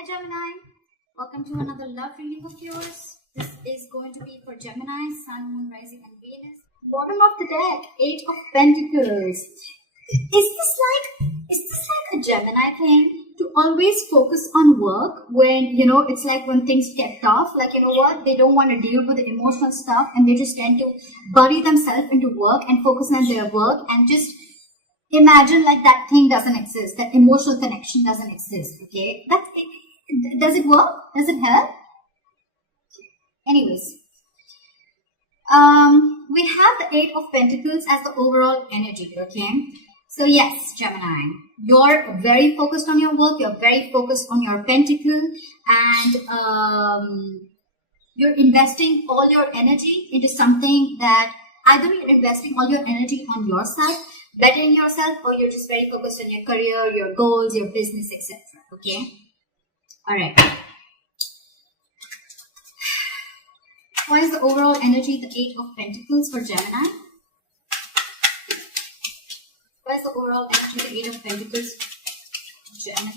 Hi Gemini, welcome to another love reading of yours. This is going to be for Gemini, Sun, Moon, Rising and Venus. Bottom of the deck, Eight of Pentacles. Is this like a Gemini thing? To always focus on work when, it's like when things get tough, like, they don't want to deal with the emotional stuff and they just tend to bury themselves into work and focus on their work and just imagine like that thing doesn't exist, that emotional connection doesn't exist, okay? Does it work? Does it help? Anyways, we have the Eight of Pentacles as the overall energy, okay? So yes, Gemini, you're very focused on your work, you're very focused on your pentacle, and you're investing all your energy into something that either you're investing all your energy on yourself, bettering yourself, or you're just very focused on your career, your goals, your business, etc. Okay? Alright. What is the overall energy, the Eight of Pentacles for Gemini? What is the overall energy, the Eight of Pentacles, Gemini?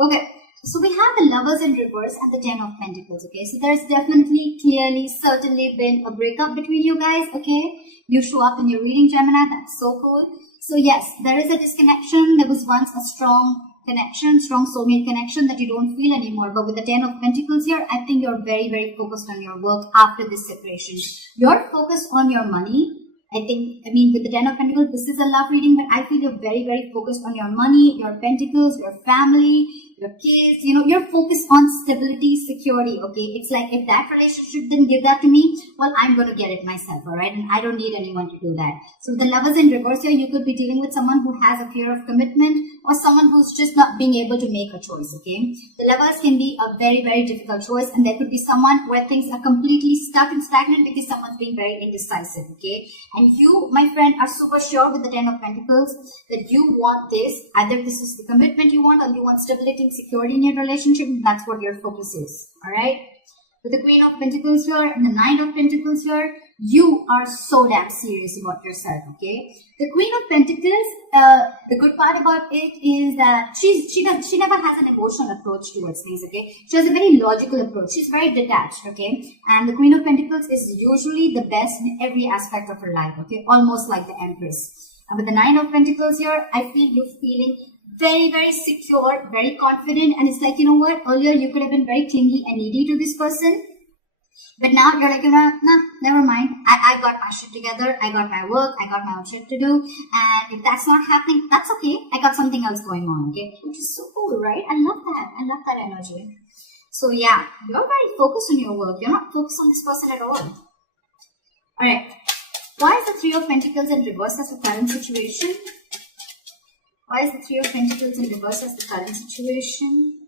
Okay, so we have the Lovers in reverse and the Ten of Pentacles, okay? So there's definitely, clearly, certainly been a breakup between you guys, okay? You show up in your reading, Gemini, that's so cool. So yes, there is a disconnection. There was once a strong connection, strong soulmate connection that you don't feel anymore. But with the Ten of Pentacles here, I think you're very, very focused on your work after this separation. You're focused on your money. With the Ten of Pentacles, this is a love reading, but I feel you're very, very focused on your money, your pentacles, your family, your kids. You're focused on stability, security, okay? It's like if that relationship didn't give that to me, well, I'm going to get it myself, all right? And I don't need anyone to do that. So the Lovers in reverse here, you could be dealing with someone who has a fear of commitment or someone who's just not being able to make a choice, okay? The Lovers can be a very, very difficult choice, and there could be someone where things are completely stuck and stagnant because someone's being very indecisive, okay? And you, my friend, are super sure with the Ten of Pentacles that you want this. Either this is the commitment you want or you want stability and security in your relationship. That's what your focus is. Alright? With the Queen of Pentacles here and the Nine of Pentacles here, you are so damn serious about yourself, okay? The Queen of Pentacles, the good part about it is that she never has an emotional approach towards things, okay? She has a very logical approach. She's very detached, okay? And the Queen of Pentacles is usually the best in every aspect of her life, okay? Almost like the Empress. And with the Nine of Pentacles here, I feel you're feeling very, very secure, very confident, and it's like, earlier you could have been very clingy and needy to this person. But now you're like, nah, never mind. I got my shit together. I got my work. I got my own shit to do. And if that's not happening, that's okay. I got something else going on, okay? Which is so cool, right? I love that. I love that energy. So yeah, you're very focused on your work. You're not focused on this person at all. Alright. Why is the Three of Pentacles in reverse as the current situation? Why is the Three of Pentacles in reverse as the current situation?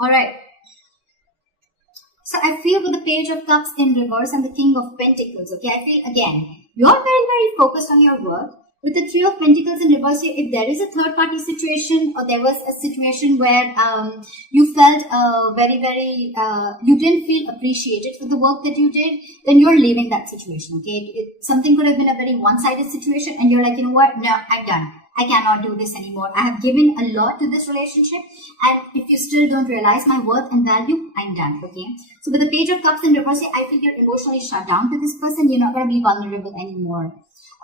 Alright. So I feel with the Page of Cups in reverse and the King of Pentacles, okay? I feel, again, you're very, very focused on your work. With the Three of Pentacles in reverse, if there is a third-party situation or there was a situation where you felt you didn't feel appreciated for the work that you did, then you're leaving that situation, okay? Something could have been a very one-sided situation and you're like, you know what? No, I'm done. I cannot do this anymore. I have given a lot to this relationship, and if you still don't realize my worth and value, I'm done, okay? So with the Page of Cups in reverse, I feel you're emotionally shut down to this person. You're not going to be vulnerable anymore.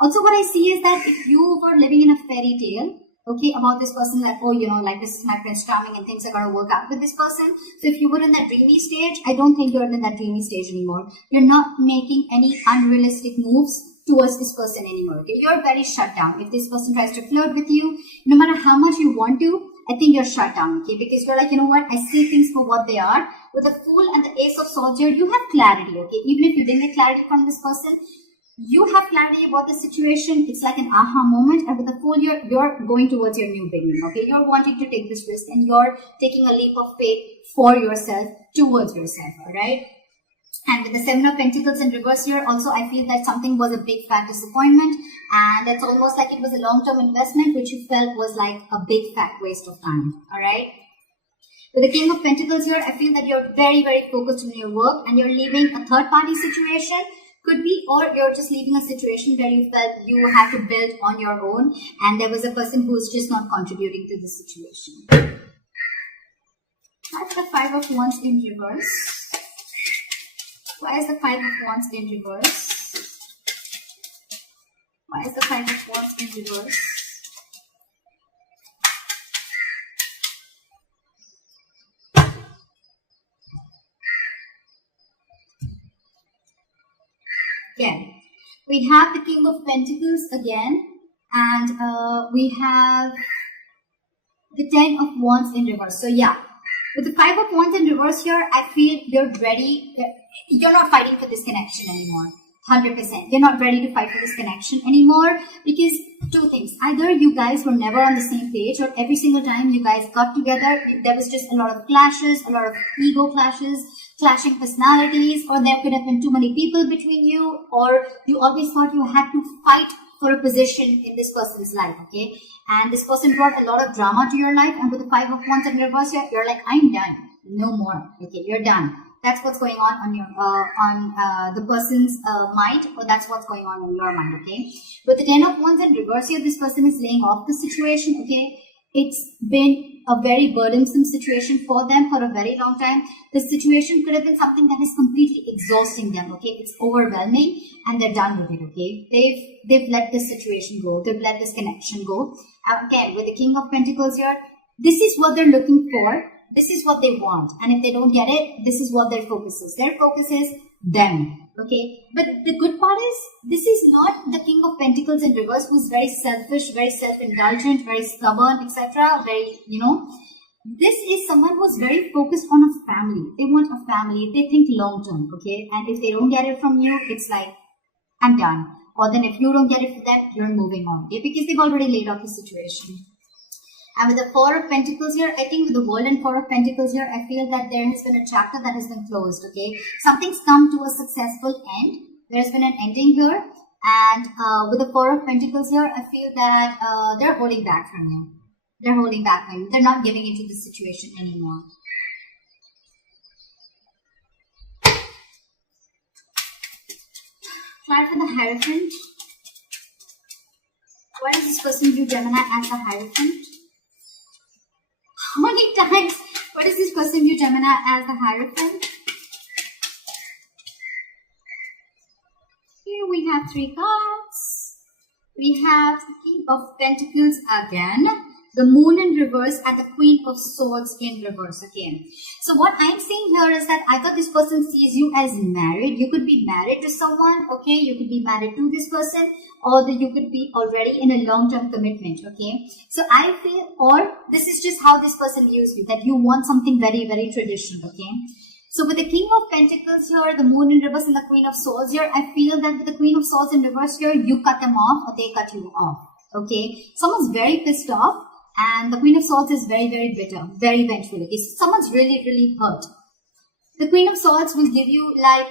Also, what I see is that if you were living in a fairy tale, okay, about this person, like, oh, like this is my Prince Charming and things are going to work out with this person. So if you were in that dreamy stage, I don't think you're in that dreamy stage anymore. You're not making any unrealistic moves towards this person anymore, okay? You're very shut down. If this person tries to flirt with you, no matter how much you want to, I think you're shut down, okay? Because you're like, you know what? I see things for what they are. With the Fool and the Ace of Swords here, you have clarity, okay? Even if you didn't get clarity from this person, you have clarity about the situation. It's like an aha moment. And with the Fool, you're going towards your new beginning, okay? You're wanting to take this risk and you're taking a leap of faith for yourself, towards yourself, all right? And with the Seven of Pentacles in reverse here, also I feel that something was a big fat disappointment, and it's almost like it was a long-term investment which you felt was like a big fat waste of time, all right? With the King of Pentacles here, I feel that you're very, very focused on your work and you're leaving a third-party situation. Could be, or you're just leaving a situation where you felt you had to build on your own and there was a person who's just not contributing to the situation. Why is the Five of Wands in reverse? Why is the Five of Wands in reverse? Why is the Five of Wands in reverse? Again, we have the King of Pentacles again, and we have the Ten of Wands in reverse. So yeah, with the Five of Wands in reverse here, I feel you're ready. You're not fighting for this connection anymore. 100%. You're not ready to fight for this connection anymore because two things. Either you guys were never on the same page, or every single time you guys got together, there was just a lot of clashes, a lot of ego clashes, clashing personalities, or there could have been too many people between you, or you always thought you had to fight for a position in this person's life, okay? And this person brought a lot of drama to your life, and with the Five of Wands in reverse here, you're like, I'm done. No more. Okay, you're done. That's what's going on your the person's mind, or that's what's going on in your mind, okay? With the Ten of Wands in reverse here, this person is laying off the situation, okay? It's been a very burdensome situation for them for a very long time. The situation could have been something that is completely exhausting them, okay? It's overwhelming and they're done with it, okay? They've let this situation go. They've let this connection go. Again, with the King of Pentacles here, this is what they're looking for. This is what they want. And if they don't get it, this is what their focus is. Their focus is them. Okay, but the good part is, this is not the King of Pentacles in reverse who's very selfish, very self-indulgent, very stubborn, etc. Very, this is someone who's very focused on a family. They want a family. They think long-term, okay? And if they don't get it from you, it's like, I'm done. Or then if you don't get it from them, you're moving on, okay? Because they've already laid off the situation. And with the Four of Pentacles here, I think with the World and Four of Pentacles here, I feel that there has been a chapter that has been closed, okay? Something's come to a successful end. There's been an ending here. And with the Four of Pentacles here, I feel that they're holding back from you. They're holding back from you. They're not giving into the situation anymore. Try for the Hierophant. Why does this person view Gemini as a Hierophant? How many times? What does this person view Gemini as the Hierophant? Here we have three cards. We have the King of Pentacles again, the Moon in reverse, and the Queen of Swords in reverse again. So what I'm saying here is that either this person sees you as married. You could be married to someone, okay? You could be married to this person, or you could be already in a long-term commitment, okay? So I feel, or this is just how this person views you, that you want something very, very traditional, okay? So with the King of Pentacles here, the Moon in reverse, and the Queen of Swords here, I feel that with the Queen of Swords in reverse here, you cut them off or they cut you off, okay? Someone's very pissed off, and the Queen of Swords is very, very bitter, very vengeful, okay? So someone's really, really hurt. The Queen of Swords will give you like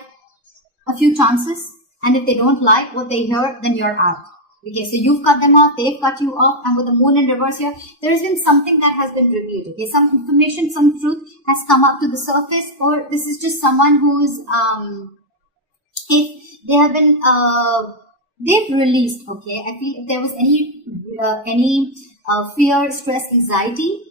a few chances, and if they don't like what they hear, then you're out. Okay, so you've cut them off, they've cut you off, and with the Moon in reverse here, there has been something that has been revealed. Okay, some information, some truth has come up to the surface, or this is just someone who's, if they have been, they've released. Okay, I feel if there was any fear, stress, anxiety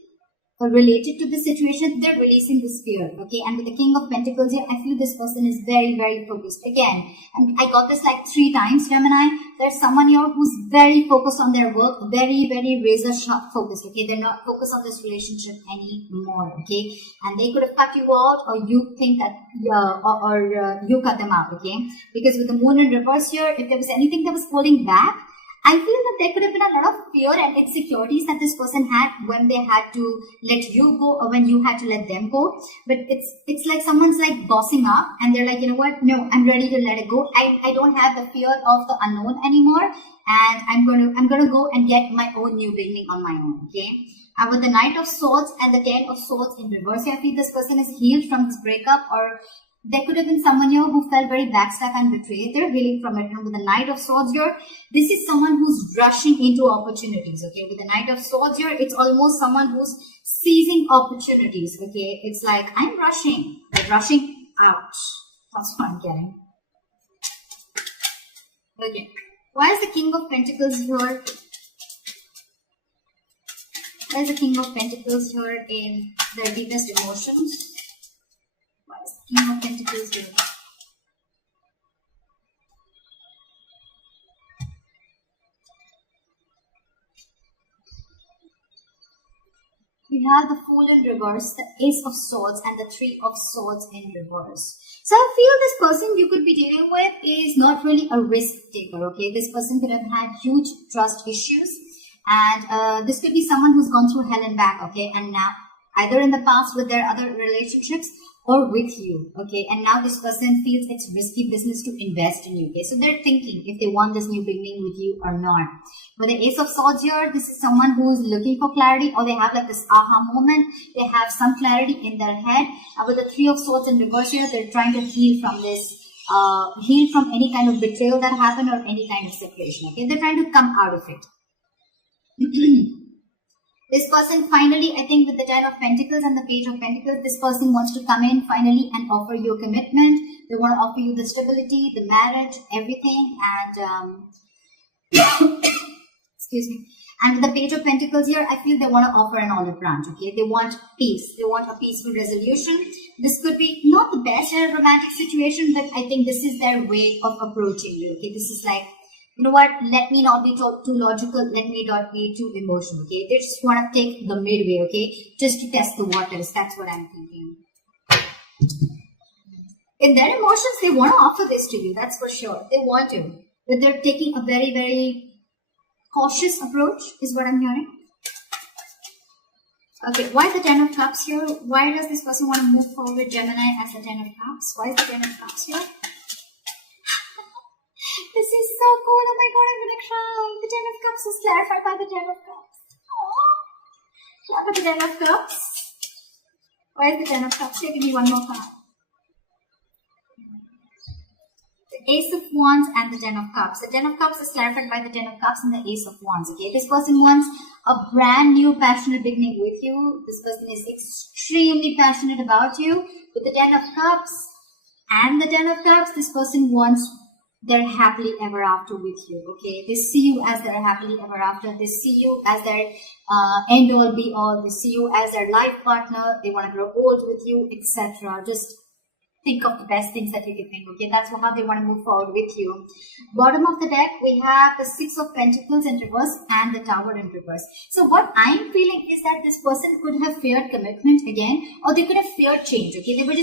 related to the situation, they're releasing this fear, okay? And with the King of Pentacles here, I feel this person is very, very focused. Again, and I got this like 3 times, Gemini. There's someone here who's very focused on their work, very, very razor sharp focused, okay? They're not focused on this relationship anymore, okay? And they could have cut you out, or you think that, you cut them out, okay? Because with the Moon in reverse here, if there was anything that was holding back, I feel that there could have been a lot of fear and insecurities that this person had when they had to let you go, or when you had to let them go. But it's like someone's like bossing up, and they're like, you know what? No, I'm ready to let it go. I don't have the fear of the unknown anymore, and I'm gonna go and get my own new beginning on my own. Okay. And with the Knight of Swords and the Ten of Swords in reverse, I feel this person is healed from this breakup, or there could have been someone here who felt very backstabbed and betrayed. They're healing from it. And with the Knight of Swords here, this is someone who's rushing into opportunities. Okay, with the Knight of Swords here, it's almost someone who's seizing opportunities, okay? It's like, I'm rushing, but rushing out. That's what I'm getting. Okay. Why is the King of Pentacles here? Why is the King of Pentacles here in their deepest emotions? Why is the King of Pentacles here? We have the Fool in reverse, the Ace of Swords, and the Three of Swords in reverse. So I feel this person you could be dealing with is not really a risk taker, okay? This person could have had huge trust issues, and this could be someone who's gone through hell and back, okay? And now, either in the past with their other relationships or with you, okay? And now this person feels it's risky business to invest in you, okay? So they're thinking if they want this new beginning with you or not. With the Ace of Swords here, this is someone who's looking for clarity, or they have like this aha moment. They have some clarity in their head. With the Three of Swords in reverse here, they're trying to heal from this, heal from any kind of betrayal that happened or any kind of separation, okay? They're trying to come out of it. This person finally, I think with the Ten of Pentacles and the Page of Pentacles, this person wants to come in finally and offer you a commitment. They want to offer you the stability, the marriage, everything, and excuse me. And with the Page of Pentacles here, I feel they want to offer an olive branch, okay? They want peace. They want a peaceful resolution. This could be not the best romantic situation, but I think this is their way of approaching you, okay? This is like, you know what, let me not be too logical, let me not be too emotional, okay? They just want to take the midway, okay? Just to test the waters, that's what I'm thinking. In their emotions, they want to offer this to you, that's for sure. They want to. But they're taking a very, very cautious approach, is what I'm hearing. Okay, why is the Ten of Cups here? Why does this person want to move forward Gemini as the Ten of Cups? Why is the Ten of Cups here? This is so cool. Oh my god, I'm gonna cry. The Ten of Cups is clarified by the Ten of Cups. Aww. Clap at the Ten of Cups. Why is the Ten of Cups here? Give me one more card. The Ace of Wands and the Ten of Cups. The Ten of Cups is clarified by the Ten of Cups and the Ace of Wands. Okay, this person wants a brand new passionate beginning with you. This person is extremely passionate about you. With the Ten of Cups and the Ten of Cups, this person wants their happily ever after with you, okay? They see you as their happily ever after. They see you as their end all be all. They see you as their life partner. They want to grow old with you, etc. Just think of the best things that you can think, okay? That's how they want to move forward with you. Bottom of the deck, we have the Six of Pentacles in reverse and the Tower in reverse. So what I'm feeling is that this person could have feared commitment again, or they could have feared change, okay? They were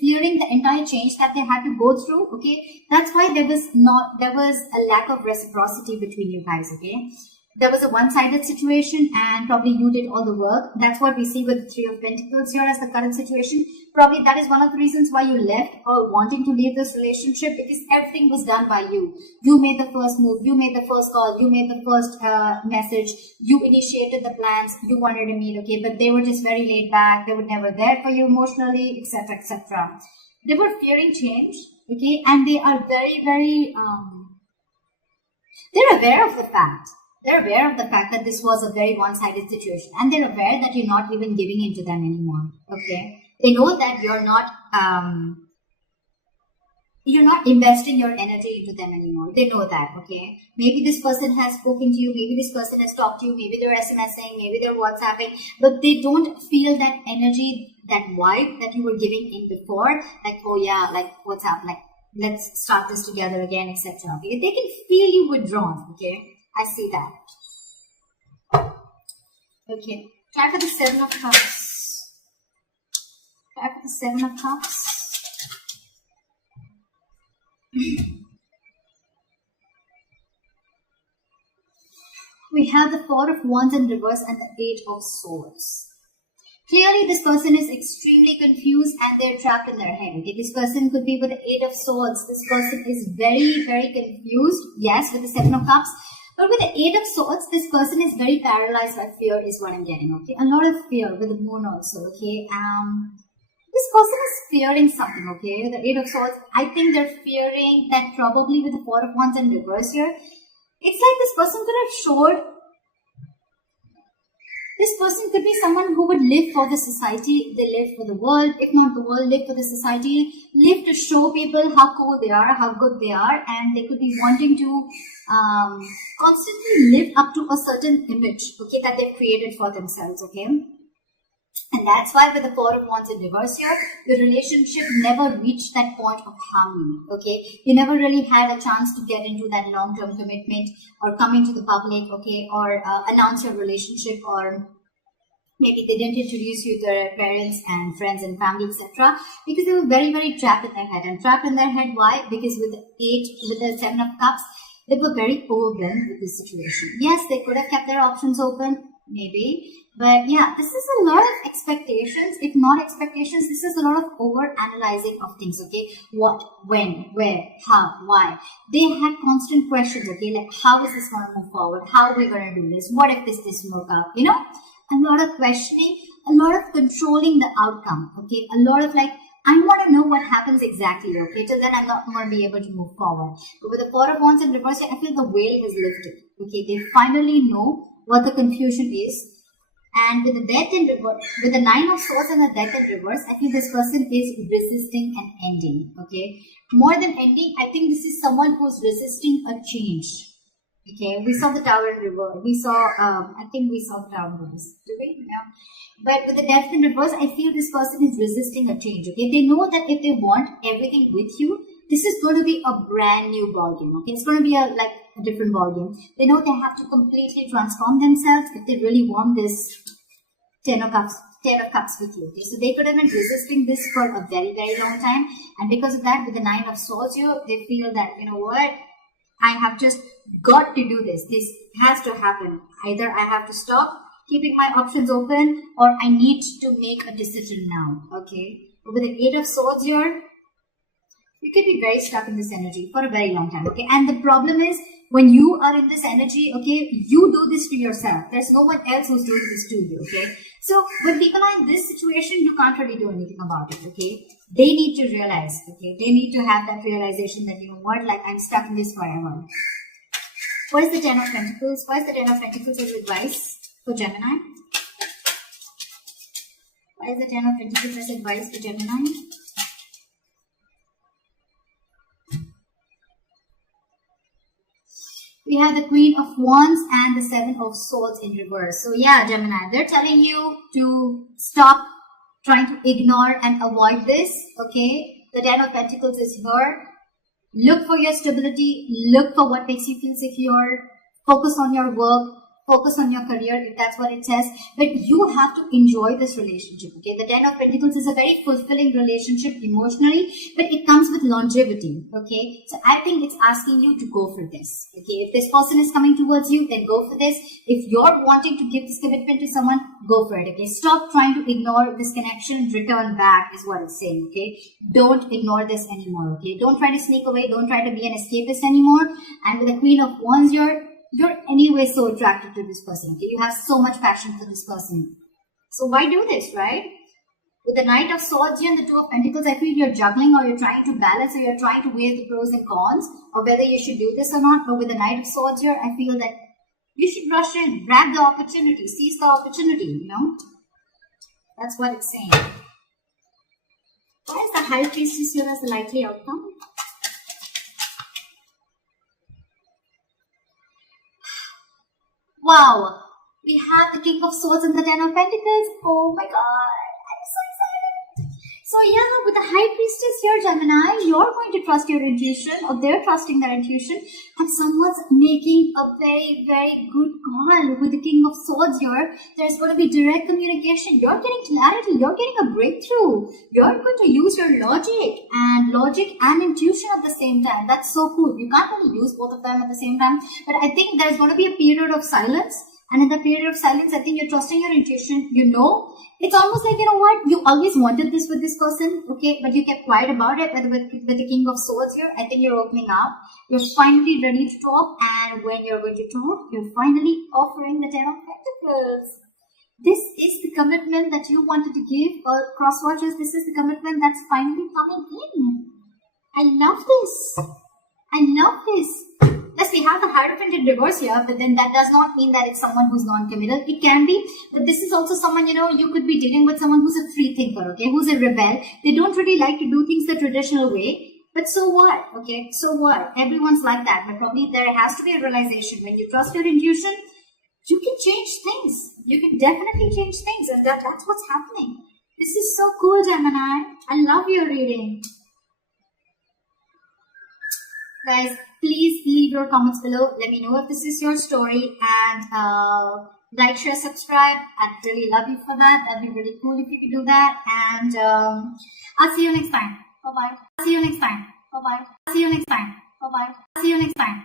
fearing the entire change that they had to go through, okay? That's why there was a lack of reciprocity between you guys, okay? There was a one-sided situation and probably you did all the work. That's what we see with the Three of Pentacles here as the current situation. Probably that is one of the reasons why you left or wanting to leave this relationship, because everything was done by you. You made the first move. You made the first call. You made the first message. You initiated the plans. You wanted to meet, okay? But they were just very laid back. They were never there for you emotionally, etc., etc. They were fearing change, okay? And they are very, very, they're aware of the fact. They're aware of the fact that this was a very one-sided situation, and they're aware that you're not even giving in to them anymore, okay? They know that you're not investing your energy into them anymore. They know that, okay? Maybe this person has spoken to you, maybe this person has talked to you, maybe they're SMSing, maybe they're WhatsApping, but they don't feel that energy, that vibe that you were giving in before, like, oh yeah, like, what's up, like, let's start this together again, etc. Okay? They can feel you withdrawn, okay? I see that. Okay. Try for the Seven of Cups. Try for the Seven of Cups. We have the Four of Wands in reverse and the Eight of Swords. Clearly, this person is extremely confused and they're trapped in their head. Okay, this person could be with the Eight of Swords. This person is very, very confused. Yes, with the Seven of Cups. But with the Eight of Swords, this person is very paralyzed by fear is what I'm getting, okay? A lot of fear with the Moon also, okay? This person is fearing something, okay? The Eight of Swords, I think they're fearing that probably with the Four of Wands in reverse here, it's like this person could have showed This person could be someone who would live for the society, they live for the world, if not the world, live for the society, live to show people how cool they are, how good they are, and they could be wanting to constantly live up to a certain image, okay, that they've created for themselves, okay. And that's why with the Four of Wands in reverse here, the relationship never reached that point of harmony, okay. You never really had a chance to get into that long-term commitment or come into the public, okay, or announce your relationship, or maybe they didn't introduce you to their parents and friends and family, etc. Because they were very, very trapped in their head. And trapped in their head, why? Because with the Seven of Cups, they were very overwhelmed with this situation. Yes, they could have kept their options open, maybe. But yeah, this is a lot of expectations. If not expectations, this is a lot of over-analyzing of things, okay? What, when, where, how, why. They had constant questions, okay? Like, how is this going to move forward? How are we going to do this? What if this doesn't work out? You know? A lot of questioning, a lot of controlling the outcome, okay? A lot of like, I want to know what happens exactly, okay? Till then, I'm not going to be able to move forward. But with the Four of Wands in reverse, I feel the veil has lifted, okay? They finally know what the confusion is. And with the Death in reverse, with the Nine of Swords and the Death in reverse, I feel this person is resisting an ending, okay? More than ending, I think this is someone who's resisting a change, okay? We saw the Tower in reverse. We saw, I think we saw the Tower in reverse, do we? Yeah. But with the Death in reverse, I feel this person is resisting a change, okay? They know that if they want everything with you, this is going to be a brand new ballgame, okay? It's going to be a different ballgame. They know they have to completely transform themselves if they really want this Ten of Cups with you, okay? So they could have been resisting this for a very, very long time. And because of that, with the Nine of Swords here, they feel that, you know what? I have just got to do this. This has to happen. Either I have to stop keeping my options open, or I need to make a decision now, okay? But with the Eight of Swords here, you could be very stuck in this energy for a very long time, okay? And the problem is, when you are in this energy, okay, you do this to yourself. There's no one else who's doing this to you, okay? So when people are in this situation, you can't really do anything about it, okay? They need to realize, okay? They need to have that realization that, you know what, like, I'm stuck in this forever. What is the Ten of Pentacles? What is the Ten of Pentacles as advice for Gemini? What is the Ten of Pentacles as advice for Gemini? We have the Queen of Wands and the Seven of Swords in reverse. So yeah, Gemini, they're telling you to stop trying to ignore and avoid this, okay? The Ten of Pentacles is here. Look for your stability. Look for what makes you feel secure. Focus on your work. Focus on your career, if that's what it says. But you have to enjoy this relationship, okay? The Ten of Pentacles is a very fulfilling relationship emotionally, but it comes with longevity, okay? So I think it's asking you to go for this, okay? If this person is coming towards you, then go for this. If you're wanting to give this commitment to someone, go for it, okay? Stop trying to ignore this connection. Return back is what it's saying, okay? Don't ignore this anymore, okay? Don't try to sneak away. Don't try to be an escapist anymore. And with the Queen of Wands, you're anyway so attracted to this person, okay? You have so much passion for this person. So why do this, right? With the Knight of Swords here and the Two of Pentacles, I feel you're juggling, or you're trying to balance, or you're trying to weigh the pros and cons, or whether you should do this or not. But with the Knight of Swords here, I feel that you should rush in, grab the opportunity, seize the opportunity, you know? That's what it's saying. Why is the High Priestess here as the likely outcome? Wow, we have the King of Swords and the Ten of Pentacles. Oh my god, I'm so excited. So yeah, with the High Priestess here, Gemini, you're going to trust your intuition, or they're trusting their intuition, and someone's making a very, very good call. With the King of Swords here, there's going to be direct communication. You're getting clarity. You're getting a breakthrough. You're going to use your logic and intuition at the same time. That's so cool. You can't really use both of them at the same time. But I think there's going to be a period of silence. And in the period of silence, I think you're trusting your intuition. You know, it's almost like, you know what, you always wanted this with this person, okay, but you kept quiet about it. But with the King of Swords here, I think you're opening up. You're finally ready to talk. And when you're going to talk, you're finally offering the Ten of Pentacles. This is the commitment that you wanted to give, or cross-watchers, this is the commitment that's finally coming in. I love this. I love this. The Yes, we have the Hierophant in reverse here, but then that does not mean that it's someone who's non-committal. It can be, but this is also someone, you know, you could be dealing with someone who's a free thinker, okay, who's a rebel. They don't really like to do things the traditional way. But so what? Okay, so what? Everyone's like that. But probably there has to be a realization. When you trust your intuition, you can change things. You can definitely change things if that's what's happening. This is so cool, Gemini. I love your reading. Guys, please leave your comments below. Let me know if this is your story. And like, share, subscribe. I'd really love you for that. That'd be really cool if you could do that. And I'll see you next time. Bye-bye. See you next time. Bye-bye. See you next time. Bye-bye. See you next time.